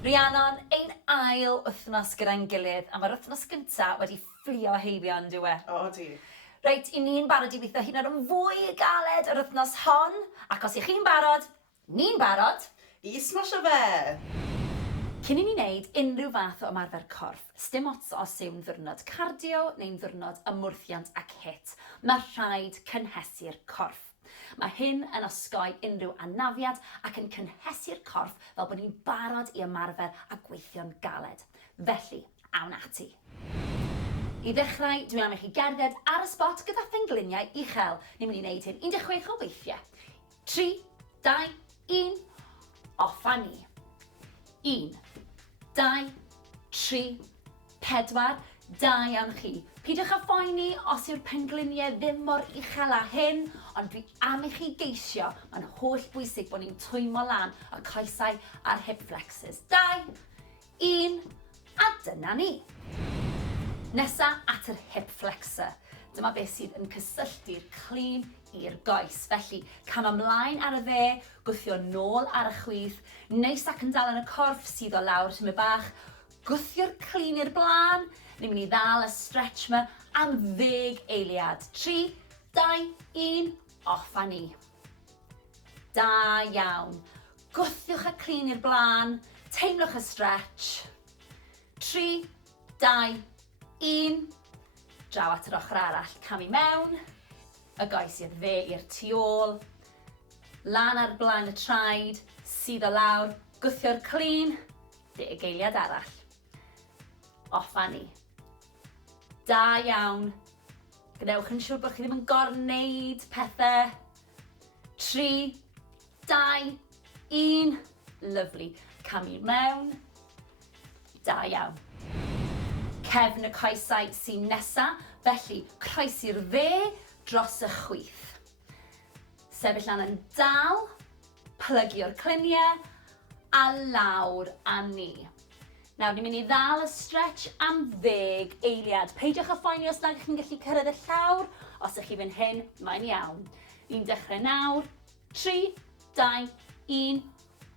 Rhiannon, ein ail wythnos gyda'n gilydd, a mae'r wythnos gyntaf wedi fflio heibio yn diwe. O, di. Reit, i ni'n barod i weithio hyn ar yn fwy galed yr wythnos hon, ac os i chi'n barod, ni'n barod. I smasho fe! Cyn i ni wneud unrhyw fath o ymarfer corff, sdim ots os yw'n ddiwrnod cardio neu'n ddiwrnod ymwrthiant ac hit, mae rhaid cynhesu'r corff. Mae hyn yn osgoi unrhyw anafiad ac yn cynhesu'r corff fel bod ni'n barod i ymarfer a gweithio'n galed. Felly, awn ati. I ddechrau, dwi'n am i chi gerdded ar y spot gyda phengliniau uchel. Ni'n mynd i wneud hyn 16 o weithiau. 3, 2, 1, off a ni. 1, 2, 3, 4, da iawn chi. Pidwch â phoeni os yw'r pengliniau ddim mor uchel â hyn, ond dwi am i chi geisio. Mae'n holl bwysig bod ni'n twymo lan y coesau a'r hip flexors. 2, 1, a dyna ni. Nesa at yr hip flexor. Dyma beth sydd yn cysylltu'r clean i'r goes. Felly, cam ymlaen ar y dde, gwthio nôl ar y chwith, neis ac yn dal yn y corff sydd o lawr tymed bach, gwthio'r clean i'r blaen, ni'n mynd i ddal y stretch ma am 10 eiliad. 3, 2, 1, off a ni. Da iawn. Gwthiwch y clean i'r blaen, teimlwch y stretch. 3, 2, 1, draw at yr ochr arall, cam i mewn, y goes i'r dde i'r tu ôl, lan ar blaen y traed, sydd o lawr, gwthio'r clean, 10 eiliad arall. Off a ni. Da iawn. Gwnewch yn siŵr bod chi ddim yn gorneud pethau. 3, 2, 1. Lyfli. Cam i mewn. Da iawn. Cefn y coesau sy'n nesa, felly croes i'r dde dros y chwith. Sefyll lan yn dal, plygio'r cliniau, a lawr a ni. Nawr, ni'n mynd i ddal y stretch am 10 eiliad. Peidiwch â phoeni os nad ych chi'n gallu cyrraedd y llawr. Os ych chi fan hyn, mae'n iawn. Ni'n dechrau nawr. 3, 2, 1,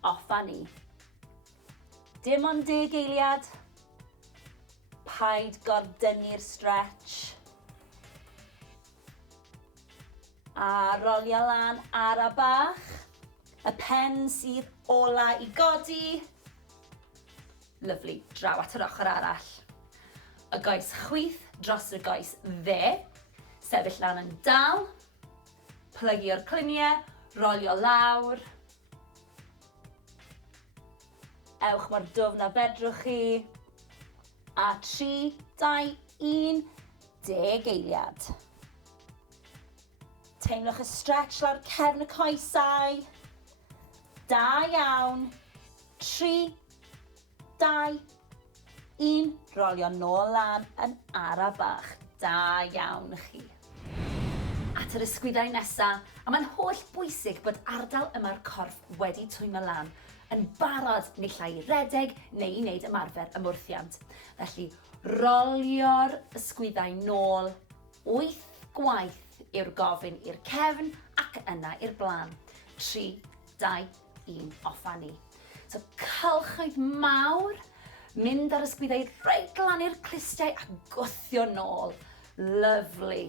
off a ni. Dim ond 10 eiliad. Paid gordynnu'r stretch. A rolio lan ar y bach. Y pen sydd ola i godi. Lyfli, draw at yr ochr arall. Y goes chwith dros y goes dde. Sefyll lan yn dal. Plygio'r cliniau, rolio lawr. Ewch mor dwfn a fedrwch chi. A 3, 2, 1, 10 eiliad. Teimlwch y stretch lawr cefn y coesau. Da iawn. 3, 2, 1, rolio nôl lan yn ara bach. Da iawn chi. At yr ysgwyddau nesaf, a mae'n holl bwysig bod ardal yma'r corff wedi twymo lan, yn barod neu i redeg neu i wneud ymarfer ymwrthiant. Felly, rolio'r ysgwyddau nôl, 8 gwaith yw'r gofyn i'r cefn ac yna i'r blaen. 3, 2, 1, off a ni. So, cylchoedd mawr, mynd ar ysgwyddau reit lan i'r clustiau a gwthio nôl. Lyfli.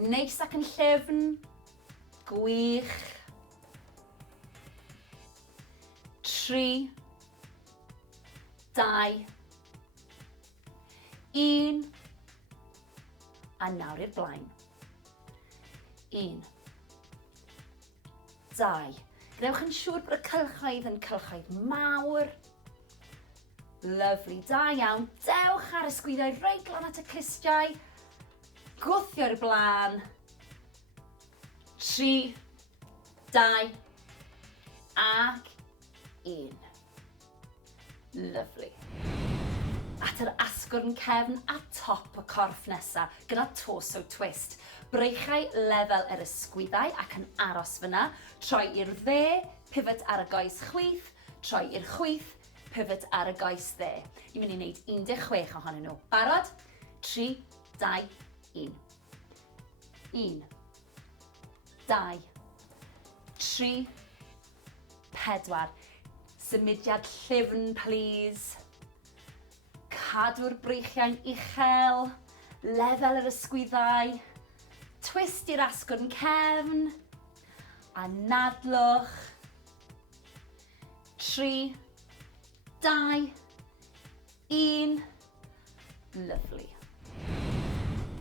Neis ac yn llefn. Gwych. 3, 2, 1. A nawr i'r blaen. 1, 2. Gnewch yn siŵr bod y cylchoedd yn cylchoedd mawr. Lyfli, da iawn. Dewch ar ysgwyddau reit lan at y clustiau. Gwthio'r blaen. 3, 2, ac 1. Lyfli. At yr asgwrn cefn a top y corff nesaf gyda torso twist. Breichau lefel yr ysgwyddau ac yn aros fyna. Troi i'r dde, pivot ar y goes chwith. Troi i'r chwith, pivot ar y goes dde. Ni'n mynd i wneud 16 ohonyn nhw. Barod? 3, 2, 1. 1, 2, 3, 4, Symudiad llyfn, please. Cadw'r breichiau'n uchel. Lefel yr ysgwyddau. Twist i'r asgwrn cefn. A nadlwch. 3, 2, 1. Lovely.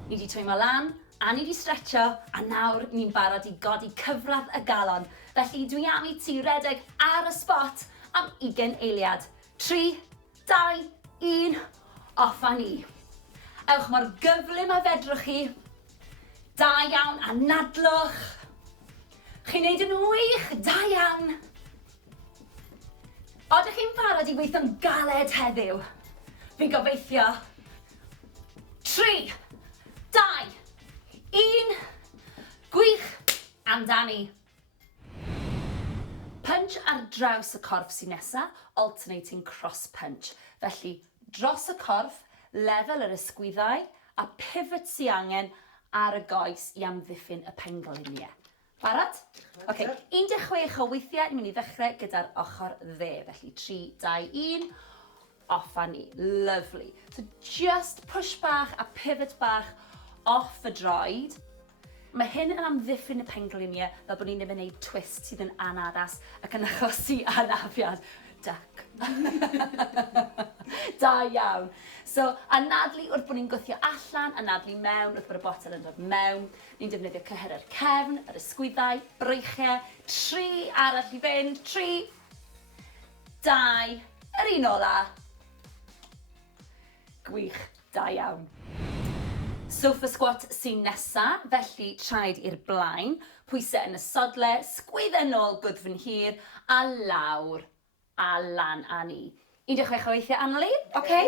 Ni wedi twymo lan, a ni wedi stretcho, a nawr ni'n barod i godi cyfradd y galon. Felly dwi am i ti redeg ar y spot am 20 eiliad. 3, 2, 1, off a ni. Ewch mor gyflym a fedrwch chi. Da iawn a nadlwch. Chi'n neud yn wych, da iawn. Odych chi'n barod i weithio'n galed heddiw? Fi'n gobeithio. 3, 2, 1. Gwych amdani. Punch ar draws y corff sy'n nesa, alternating cross punch. Felly, dros y corff, lefel yr ysgwyddau, a pivot sy'n angen ar y goes i amddiffyn y pengliniau. Barod? Ok, 16 o weithiau, ni'n mynd i ddechrau gyda'r ochr dde. Felly 3, 2, 1, off a ni. Lovely. So just push bach a pivot bach off y droed. Mae hyn yn amddiffyn y pengliniau fel bod ni'n gwneud twist sydd yn anaddas ac yn achosi anafiad. Duck. Da iawn. So, anadlu wrth bod ni'n gwthio allan, anadlu mewn wrth bod y botel yn dod mewn. Ni'n defnyddio cyhyr yr cefn, yr ysgwyddau, breichiau. 3 arall i fynd. 3, 2, yr un ola. Gwych, da iawn. Sofa squat sy'n nesa, felly traed i'r blaen, pwysau yn y sodle, sgwyddau nôl gwddfyn hir, a lawr, a lan a ni. 16 o weithiau, Anneli, oce?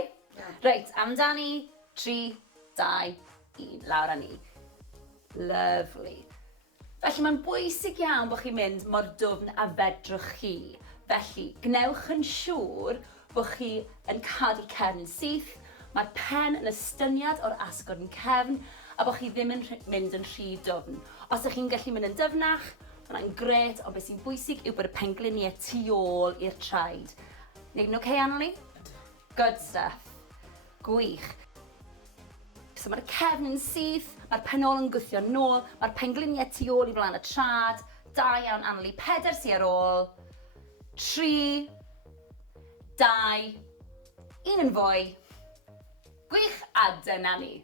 Reit, amdani, 3, 2, 1, lawr a ni. Lovely. Felly mae'n bwysig iawn bod chi'n mynd mor dwfn a fedrwch chi. Felly, gnewch yn siŵr bod chi yn cadw cefn yn syth, mae'r pen yn estyniad o'r asgwrn cefn, a bod chi ddim yn mynd yn rhy dwfn. Os ydych chi'n gallu mynd yn dyfnach, hwnna'n gret, ond beth sy'n bwysig yw bod y pengliniau tu ôl i'r traed. Neud yn oce, Anneli? Good stuff. Gwych. So mae'r cefn yn syth, mae'r penol yn gwthio nôl, mae'r pengliniau tu ôl i flaen y trad. Da iawn, Anneli. 4 sy'n ar ôl. 3, 2, 1 yn fwy. Gwych, a dyna ni.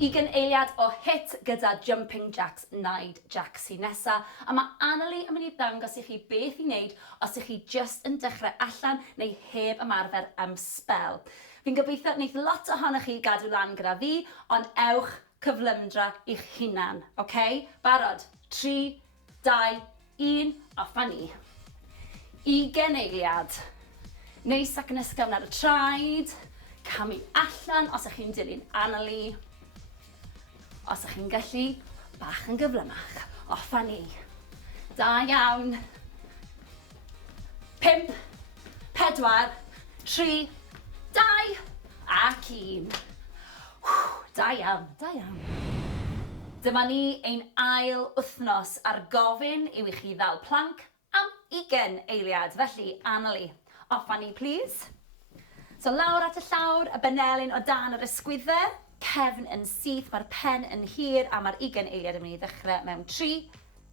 20 eiliad o hit gyda jumping jacks, naid jacks sy'n nesa. A mae Anneli yn mynd i ddangos i chi beth i wneud os ych chi just yn dechrau allan neu heb ymarfer am spel. Fi'n gobeithio wneud lot ohonoch chi gadw lan gyda fi, ond ewch cyflymdra i'ch hunan, oce? Barod? 3, 2, 1, off a ni. 20 eiliad. Neis ac yn ysgafn ar y traed. Camu allan os ych chi'n dilyn Anneli. Os ych chi'n gallu, bach yn gyflymach. Off a ni. Da iawn. 5, 4, 3, 2, ac 1. Da iawn, da iawn. Dyma ni ein ail wythnos ar gofyn yw i chi ddal planc am 20 eiliad. Felly, Anneli, off a ni, please. So lawr at y llawr, y benelyn o dan yr ysgwyddau, cefn yn syth, mae'r pen yn hir, a mae'r 20 eiliad yn mynd i ddechrau mewn 3,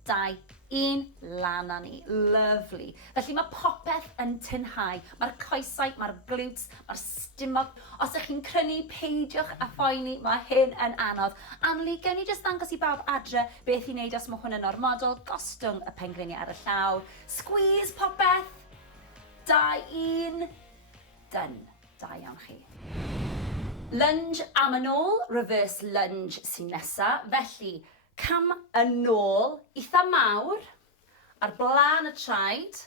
2, 1, lan a ni. Lovely. Felly mae popeth yn tinhau. Mae'r coesau, mae'r glutes, mae'r stumog. Os ydych chi'n crynu, peidiwch a phoeni, mae hyn yn anodd. Anneli, gewn ni jyst ddangos i bawb adre beth i wneud os mae hwn yn ormodol. Gostwng y pengliniau ar y llaw. Squeeze popeth. 2, 1. Done. Da iawn chi. Lunge am yn ôl, reverse lunge sy'n nesa. Felly, cam yn ôl, eitha mawr, ar blaen y traed,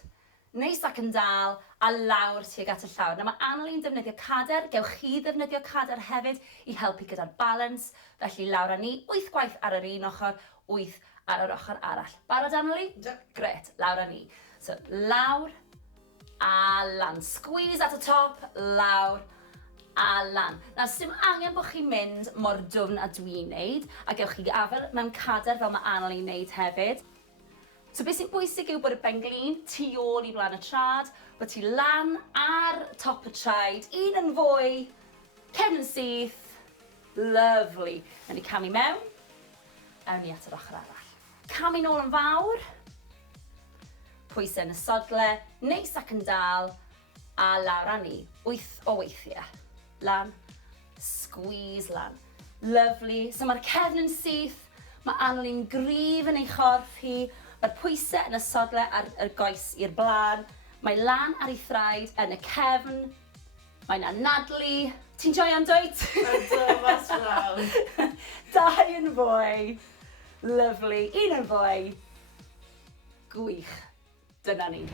neis ac yn dal, a lawr tuag at y llawr. Nawr mae Anneli'n defnyddio cader, gewch chi ddefnyddio cader hefyd i helpu gyda'r balans. Felly lawr â ni, 8 gwaith ar yr un ochr, 8 ar yr ochr arall. Barod, Anneli? Gret, lawr â ni. So, lawr, a lan. Squeeze at y top, lawr, a lan. Nawr, sim angen bod chi'n mynd mor dwfn a dwi'n neud, a gewch chi afel mewn cader fel mae Anneli'n neud hefyd. So beth sy'n bwysig yw bod y benglin tu ôl i flaen y trad, bod ti lan ar top y traed, un yn fwy, cefn yn syth, lovely. Na ni camu mewn, awn ni at yr ochr arall. Camu nôl yn fawr, pwysau yn y sodle, neis ac yn dal, a lawr â ni, 8 o weithiau. Lan, squeeze lan. Lovely. So mae'r cefn yn syth, mae Annalyn gryf yn ei chorff hi, mae'r pwysau yn y sodle a'r goes i'r blaen, mae lan ar ei thraed yn y cefn, mae'n anadlu. Ti'n joio'n dweud? Ydw, mas fawr. 2 yn fwy. Lovely. 1 yn fwy. Gwych. Dyna ni.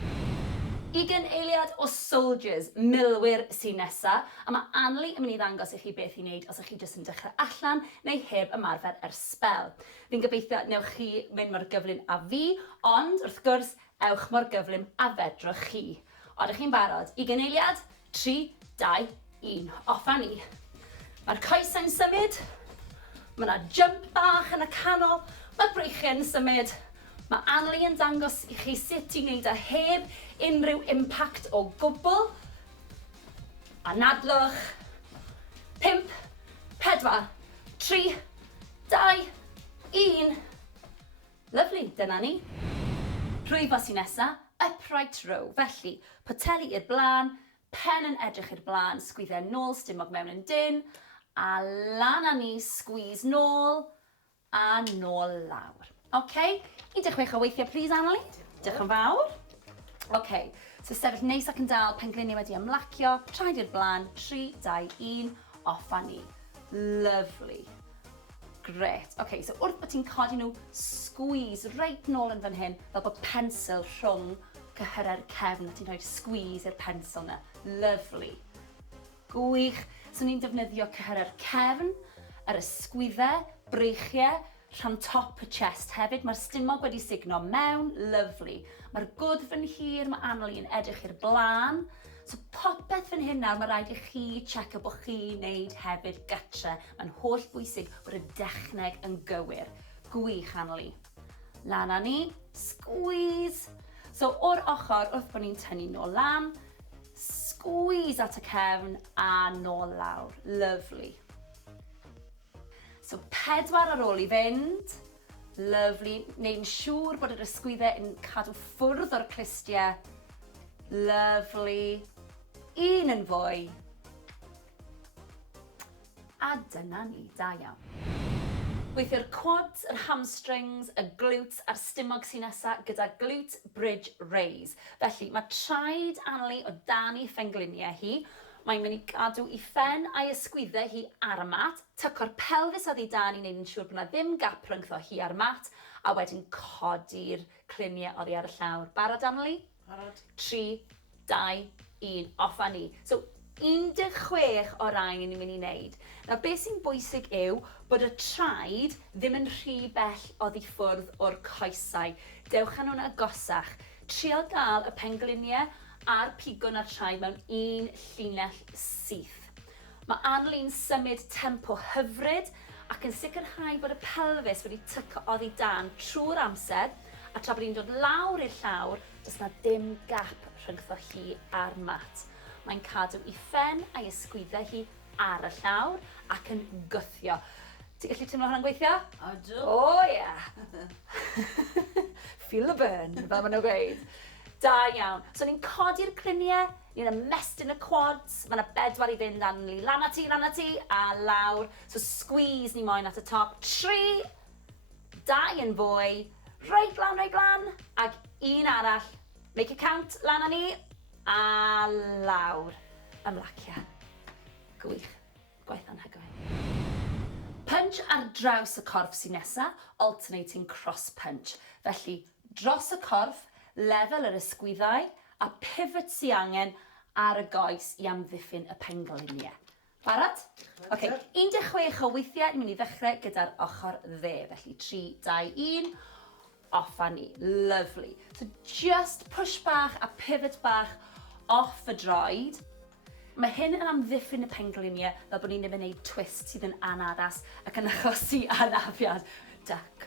20 eiliad o soldiers, milwyr sy'n nesa, a mae Annalyn yn mynd i ddangos i chi beth i wneud os ych chi jyst yn dechrau allan neu heb ymarfer spel. Fi'n gobeithio newch chi mynd mor gyflym a fi, ond wrth gwrs, ewch mor gyflym a fedrwch chi. Odych chi'n barod? 20 eiliad, 3, 2, 1, off â ni. Mae'r coesau'n symud, mae yna jump bach yn y canol, mae'r breichiau'n symud. Mae Annalyn yn dangos i chi sut i wneud a heb unrhyw impact o gwbl. Anadlwch. 5, 4, 3, 2, 1. Lyfli, dyna ni. Rhwyfo sy'n nesa, upright row. Felly, poteli i'r blaen, pen yn edrych i'r blaen, sgwyddau nôl, stumog mewn yn dyn, a lan â ni, squeeze nôl, a nôl lawr. OK, 16 o weithiau, please, Annalyn. Diolch yn fawr. OK, so sefyll neis ac yn dal, pengliniau wedi ymlacio, traed i'r blaen, 3, 2, 1, off â ni. Lovely. Gret. OK, so wrth bod ti'n codi nhw, squeeze reit nôl yn fan hyn, fel bod pensil rhwng cyhyrau'r cefn, a ti'n rhoi squeeze i'r pensil yna. Lovely. Gwych. So ni'n defnyddio cyhyrau'r cefn, yr ysgwyddau, breichiau, rhan top y chest hefyd. Mae'r stumog wedi signo mewn, lovely. Mae'r gwddf yn hir, mae Annalyn yn edrych i'r blaen. So popeth fan hyn nawr, mae rhaid i chi checio bod chi'n neud hefyd gytre. Mae'n holl bwysig bod y dechneg yn gywir. Gwych, Annalyn. Lan â ni, squeeze. So o'r ochr, wrth bod ni'n tynnu nôl lan, squeeze at y cefn a nôl lawr. Lovely. So 4 ar ôl i fynd. Lovely. Neu'n siŵr bod yr ysgwyddau yn cadw ffwrdd o'r clistiau. Lovely. 1 yn fwy. A dyna ni, da iawn. Weithio'r quads, yr hamstrings, y glutes a'r stumog sy'n nesa gyda glute bridge raise. Felly mae traed Annalyn o dan i phengliniau hi. Mae'n mynd i gadw i ffen a'i ysgwyddau hi ar y mat, tyco'r pelfis oddi dan i wneud yn siŵr bod yna ddim gap rhyngddo hi ar mat, a wedyn codi'r cliniau oddi ar y llawr. Barod, Annalyn? Barod. 3, 2, 1, off â ni. So 16 o rai ni'n mynd i wneud. Nawr, beth sy'n bwysig yw bod y traed ddim yn rhy bell oddi ffwrdd o'r coesau. Dewch â nhw'n agosach. Trial gael y pengliniau a'r pigwn a'r traed mewn un llinell syth. Mae Annalyn symud tempo hyfryd ac yn sicrhau bod y pelfis wedi tyco oddi dan trwy'r amser, a tra bod ni'n dod lawr i'r llawr, does na ddim gap rhyngddo hi a'r mat. Mae'n cadw i ffen a'i ysgwyddau hi ar y llawr ac yn gwthio. Ti'n gallu teimlo hwnna'n gweithio? Ydw. Oh, yeah. Feel the burn, fel maen nhw'n gweud. Da iawn. So ni'n codi'r cliniau, ni'n ymestyn y quads, mae yna 4 i fynd Annalyn. Lan a ti, a lawr. So squeeze ni moyn at y top. 3, 2 yn fwy, reit lan, ag 1 arall. Make a count, lan a ni, a lawr. Ymlacia. Gwych. Gwaith anhygoel. Punch ar draws y corff sy'n nesa, alternating cross punch. Felly, dros y corff, lefel yr ysgwyddau a pivot sy'n angen ar y goes i amddiffyn y pengliniau. Barod? OK, 16 o weithiau, ni'n mynd i ddechrau gyda'r ochr dde. Felly 3, 2, 1, off â ni. Lovely. So just push bach a pivot bach off y droed. Mae hyn yn amddiffyn y pengliniau fel bod ni'n gwneud twist sydd yn anaddas ac yn achosi anafiad. duck.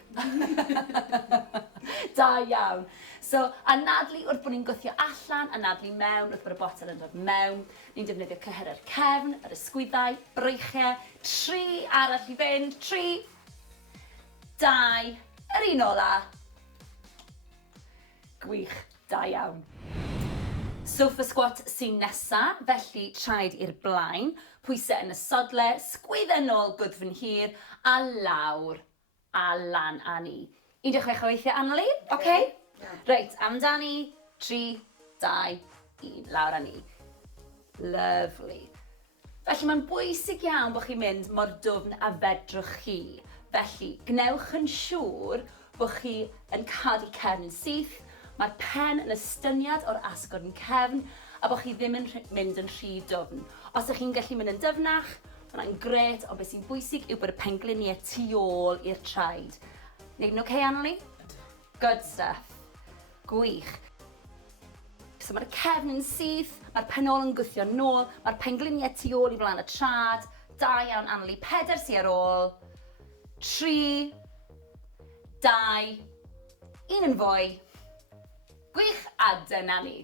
Da iawn. So, anadlu wrth bod ni'n gwthio allan, anadlu mewn wrth bod y botel yn dod mewn. Ni'n defnyddio cyhyr yr cefn, yr ysgwyddau, breichiau, 3 arall i fynd, 3, 2, yr un ola. Gwych, da iawn. Sofa squat sy'n nesa, felly traed i'r blaen, pwysau yn y sodle, sgwyddau nôl gwddf yn hir, a lawr, a lan a ni. 16 o weithiau, Anneli, oce? Reit, amdani, 3, 2, 1, lawr a ni. Lovely. Felly mae'n bwysig iawn bod chi'n mynd mor dwfn a fedrwch chi. Felly, gnewch yn siŵr bod chi yn cadw cefn yn syth, mae'r pen yn estyniad o'r asgwrn yn cefn, a bod chi ddim yn mynd yn rhy dwfn. Os ydych chi'n gallu mynd yn dyfnach, hwnna'n gret, ond beth sy'n bwysig yw bod y pengliniau tu ôl i'r traed. Neud yn oce, Anneli? Good stuff. Gwych. So mae'r cefn yn syth, mae'r penol yn gwthio nôl, mae'r pengliniau tu ôl i flaen y trad. Da iawn, Anneli. 4 sy ar ôl. 3, 2, 1 yn fwy. Gwych, a dyna ni.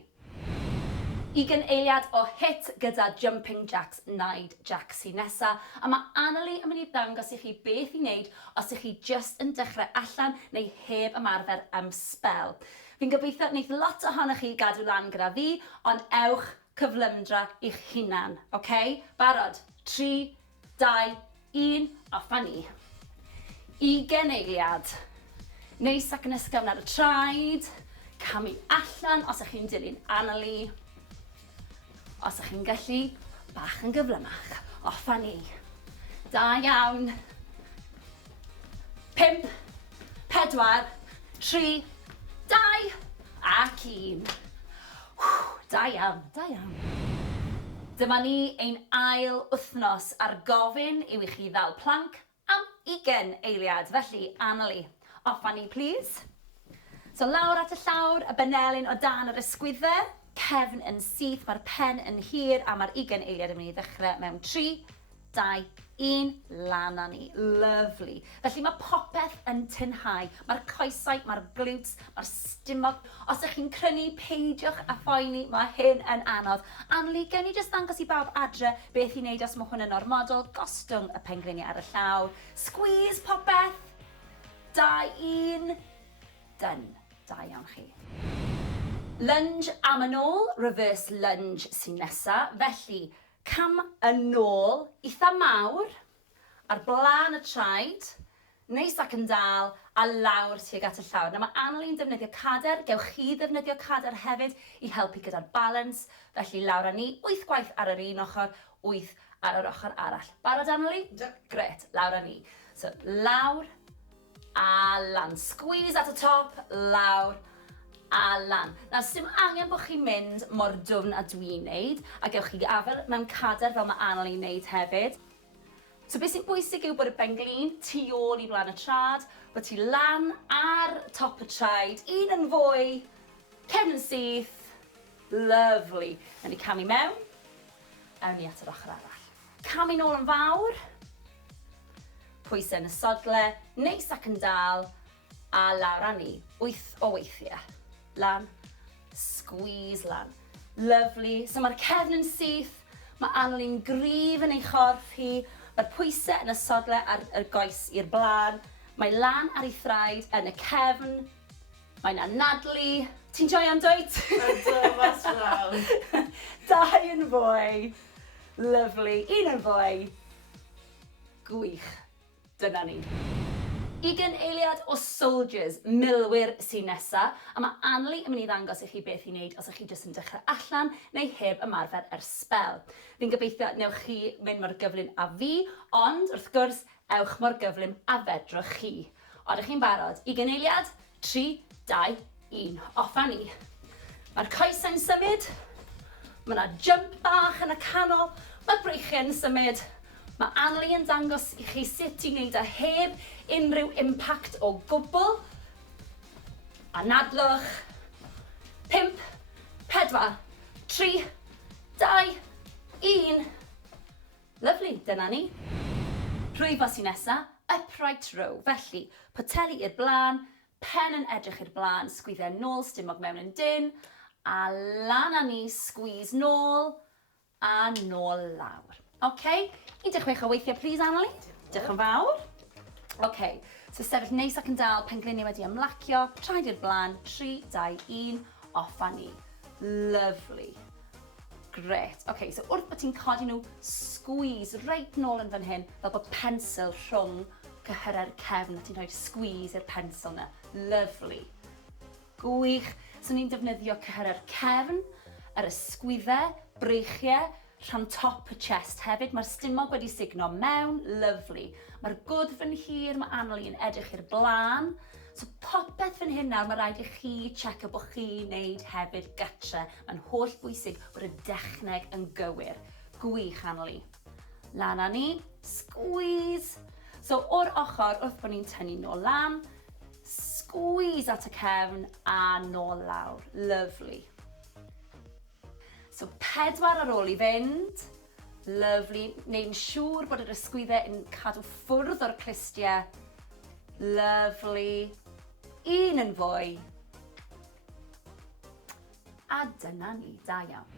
20 eiliad o hit gyda jumping jacks, naid jacks sy'n nesa, a mae Anneli yn mynd i ddangos i chi beth i wneud os ych chi just yn dechrau allan neu heb ymarfer am spel. Fi'n gobeithio wneud lot ohonoch chi gadw lan gyda fi, ond ewch cyflymdra i'ch hunan, oce? Barod? 3, 2, 1, off a ni. 20 eiliad. Neis ac yn ysgafn ar y traed. Camu allan os ych chi'n dilyn Anneli. Os ych chi'n gallu, bach yn gyflymach. Off a ni. Da iawn. 5, 4, 3, 2, ac 1. Da iawn, da iawn. Dyma ni ein ail wythnos ar gofyn yw i chi ddal planc am 20 eiliad. Felly, Anneli, off a ni, please. So lawr at y llawr, y benelyn o dan yr ysgwyddau, cefn yn syth, mae'r pen yn hir, a mae'r 20 eiliad yn mynd i ddechrau mewn 3, 2, 1, lan a ni. Lovely. Felly mae popeth yn tinhau. Mae'r coesau, mae'r glutes, mae'r stumog. Os ydych chi'n crynu, peidiwch a phoeni, mae hyn yn anodd. Anneli, gen i jyst ddangos i bawb adre beth i wneud os mae hwn yn ormodol. Gostwng y pengliniau ar y llaw. Squeeze popeth. 2, 1. Done. Da iawn chi. Lunge am yn ôl, reverse lunge sy'n nesa. Felly, cam yn ôl, eitha mawr, ar blaen y traed, neis ac yn dal, a lawr tuag at y llawr. Nawr mae Anneli'n defnyddio cader, gewch chi ddefnyddio cader hefyd i helpu gyda'r balans. Felly lawr â ni, 8 gwaith ar yr un ochr, 8 ar yr ochr arall. Barod, Anneli? Gret, lawr â ni. So, lawr, a lan. Squeeze at y top, lawr, a lan. Nawr, sim angen bod chi'n mynd mor dwfn a dwi'n neud, a gewch chi afel mewn cader fel mae Anneli'n neud hefyd. So beth sy'n bwysig yw bod y benglin tu ôl i flaen y trad, bod ti lan ar top y traed, un yn fwy, cefn yn syth, lovely. Nawn ni camu mewn, awn ni at yr ochr arall. Camu nôl yn fawr, pwysau yn y sodle, neis ac yn dal, a lawr â ni, 8 o weithiau. Lan, squeeze lan. Lovely. So mae'r cefn yn syth, mae Anneli'n gryf yn ei chorff hi, mae'r pwysau yn y sodle a'r goes i'r blaen, mae lan ar ei thraed yn y cefn, mae'n anadlu. Ti'n joio'n dweud? Ydw, mas law. 2 yn fwy. Lovely. 1 yn fwy. Gwych. Dyna ni. 20 eiliad o soldiers, milwyr sy'n nesa, a mae Anneli yn mynd i ddangos i chi beth i wneud os ydych chi jyst yn dechrau allan neu heb ymarfer spel. Fi'n gobeithio newch chi mynd mor gyflym a fi, ond wrth gwrs, ewch mor gyflym a fedrwch chi. Odych chi'n barod? 20 eiliad, 3, 2, 1. Off a ni. Mae'r coesau'n symud, mae yna jump bach yn y canol, mae'r breichiau'n symud. Mae Anneli yn dangos i chi sut i wneud a heb unrhyw impact o gwbl. Anadlwch. 5, 4, 3, 2, 1. Lovely, dyna ni. Rhwyfo sy'n nesa, upright row. Felly, poteli i'r blaen, pen yn edrych i'r blaen, sgwyddau nôl, stumog mewn yn dyn, a lan â ni, squeeze nôl, a nôl lawr. OK, 16 o weithiau, please, Anneli. Diolch yn fawr. OK, so sefyll neis ac yn dal, pengliniau wedi ymlacio, traed i'r blaen, 3, 2, 1, off a ni. Lovely. Gret. OK, so wrth bod ti'n codi nhw, squeeze reit nôl yn fan hyn, fel bod pensil rhwng cyhyrau'r cefn, a ti'n rhoi squeeze i'r pensil na. Lovely. Gwych. So ni'n defnyddio cyhyrau'r cefn, yr ysgwyddau, breichiau, rhan top y chest hefyd. Mae'r stumog wedi signo mewn, lovely. Mae'r gwddf yn hir, mae Anneli yn edrych i'r blaen. So popeth fan hyn nawr, mae rhaid i chi checio bod chi'n neud hefyd gytre. Mae'n holl bwysig bod y dechneg yn gywir. Gwych, Anneli. Lan â ni, squeeze. So o'r ochr, wrth bod ni'n tynnu nôl lan, squeeze at y cefn a nôl lawr. Lovely. So 4 ar ôl i fynd. Lovely. Neu'n siŵr bod yr ysgwyddau yn cadw ffwrdd o'r clistiau. Lovely. Un yn fwy. A dyna ni, da iawn.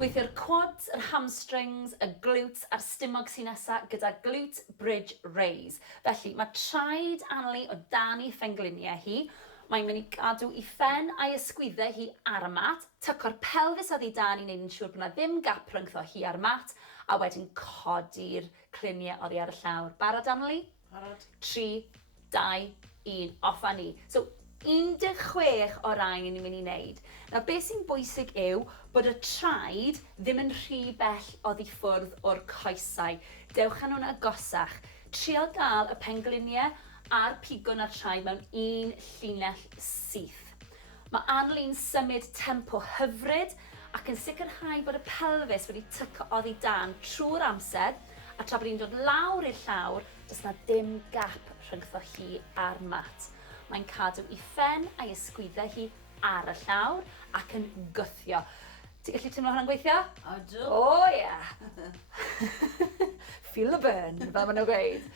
Weithio'r quads, yr hamstrings, y glutes a'r stumog sy'n nesaf gyda glute bridge raise. Felly mae traed Anneli o dan i phengliniau hi. Mae'n mynd i gadw i ffen a'i ysgwyddau hi ar y mat, tyco'r pelfis oddi dan i wneud yn siŵr bod yna ddim gap rhyngddo hi ar mat, a wedyn codi'r cliniau oddi ar y llawr. Barod, Anneli? Barod. 3, 2, 1, off a ni. So 16 o rai ni'n mynd i wneud. Nawr, beth sy'n bwysig yw bod y traed ddim yn rhy bell oddi ffwrdd o'r coesau. Dewch â nhw'n agosach. Trial gael y pengliniau a'r pigwn a'r traed mewn un llinell syth. Mae Anneli'n symud tempo hyfryd ac yn sicrhau bod y pelfis wedi tyco oddi dan trwy'r amser, a tra bod hi'n dod lawr i'r llawr, does na ddim gap rhyngddo hi a'r mat. Mae'n cadw i ffen a'i ysgwyddau hi ar y llawr ac yn gwythio. Ti'n gallu teimlo hwnna'n gweithio? Ydw. Oh, yeah. Feel the burn, fel maen nhw'n gweud.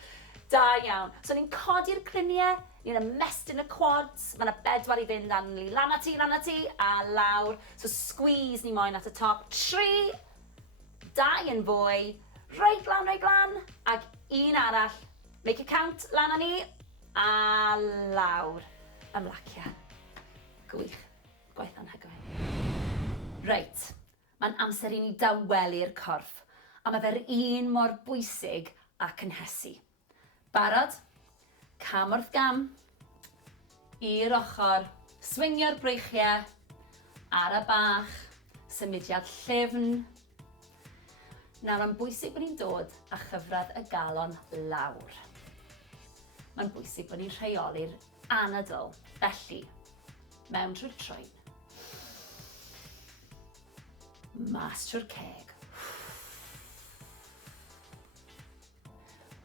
Da iawn. So ni'n codi'r cliniau, ni'n ymestyn y quads, mae yna 4 i fynd Anneli. Lan a ti, a lawr. So squeeze ni moyn at y top. 3, 2 yn fwy, reit lan, ac un arall. Make a count, lan a ni, a lawr. Ymlacia. Gwych. Gwaith anhygoel. Reit. Mae'n amser i ni dawelu'r corff, a mae fe'r un mor bwysig ac yn hesu. Barod, cam wrth gam, i'r ochr, swingio'r breichiau, ar y bach, symudiad llyfn. Nawr, mae'n bwysig bod ni'n dod a chyfradd y galon lawr. Mae'n bwysig bod ni'n rheoli'r anadl, felly, mewn trwy'r troen. Mas trwy'r ceg.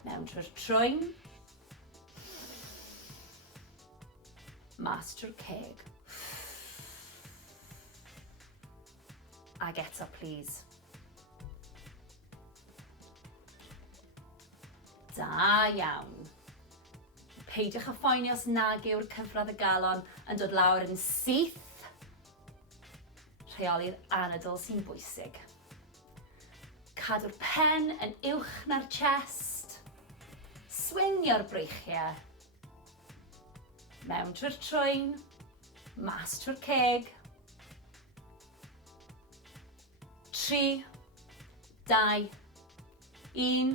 Mewn trwy'r troen. Mas trwy'r ceg. Ag eto, please. Da iawn. Peidiwch â phoeni os nag yw'r cyfradd y galon yn dod lawr yn syth. Rheoli'r anadl sy'n bwysig. Cadw'r pen yn uwch na'r chest. Swingio'r breichiau. Mewn trwy'r troen, mas trwy'r ceg. 3, 2, 1.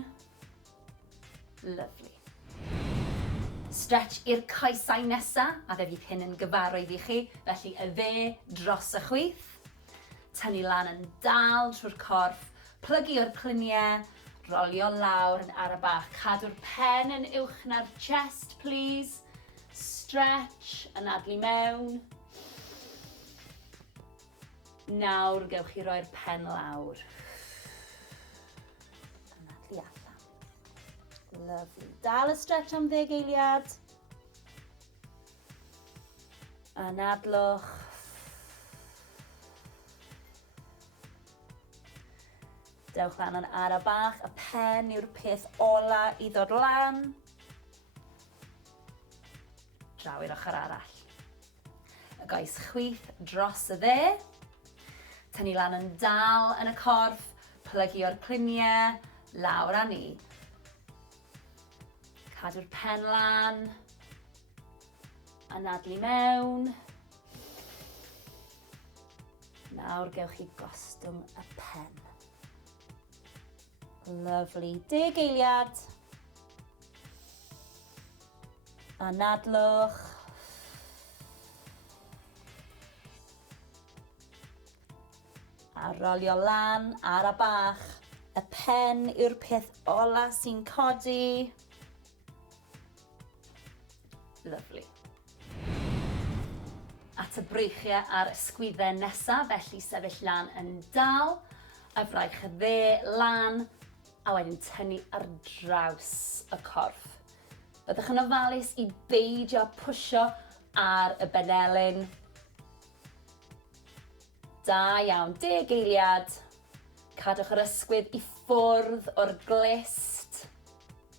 Lovely. Stretch i'r coesau nesaf, a fe fydd hyn yn gyfarwydd i chi, felly y dde dros y chwith. Tynnu lan yn dal trwy'r corff, plygio'r cliniau, rolio lawr yn ar y bach. Cadw'r pen yn uwch na'r chest, please. Stretch, anadlu mewn. Nawr gewch chi roi'r pen lawr. Anadlu allan. Lovely. Dal y stretch am 10 eiliad. Anadlwch. Dewch lan yn ar y bach, y pen yw'r peth ola i ddod lan. draw i'r ochr arall. Y goes chwith dros y dde. Tynnu lan yn dal yn y corff, plygio'r cliniau, lawr â ni. Cadw'r pen lan, anadlu mewn. Nawr gewch chi gostwng y pen. Lyfli, 10 eiliad. Anadlwch. A rolio lan ar y bach. Y pen yw'r peth ola sy'n codi. Lyfli. At y breichiau a'r ysgwyddau nesaf, felly sefyll lan yn dal. A fraich y dde lan, a wedyn tynnu ar draws y corff. Byddwch yn ofalus i beidio pwysio ar y benelyn. Da iawn, 10 eiliad. Cadwch yr ysgwydd i ffwrdd o'r glist.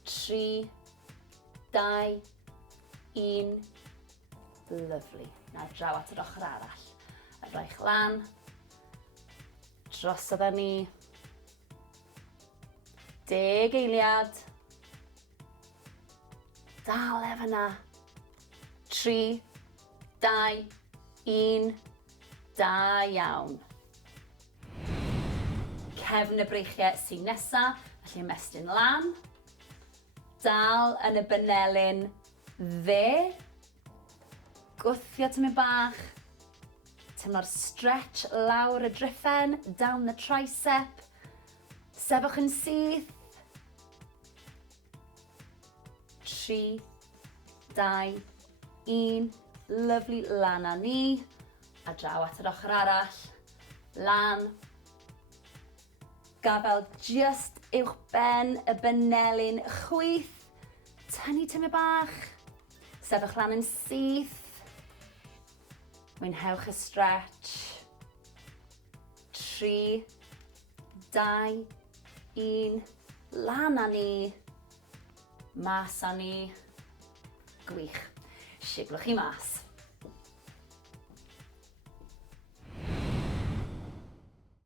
3, 2, 1. Lyfli. Nawr draw at yr ochr arall. Y fraich lan. Drosodd â ni. 10 eiliad. Dal efo yna. 3, 2, 1. Da iawn. Cefn y breichiau sy'n nesaf, felly ymestyn lan. Dal yn y benelyn dde. Gwthio tymyn bach. Tymlo'r stretch lawr y driffen, down the tricep. Sefwch yn syth. 3, 2, 1. Lyfli, lan â ni. A draw at yr ochr arall. Lan. Gafel just uwch ben y benelyn chwith. Tynnu tymyn bach. Sefwch lan yn syth. Mwynhewch y stretch. 3, 2, 1. Lan â ni. Mas â ni. Gwych. Siglwch chi mas.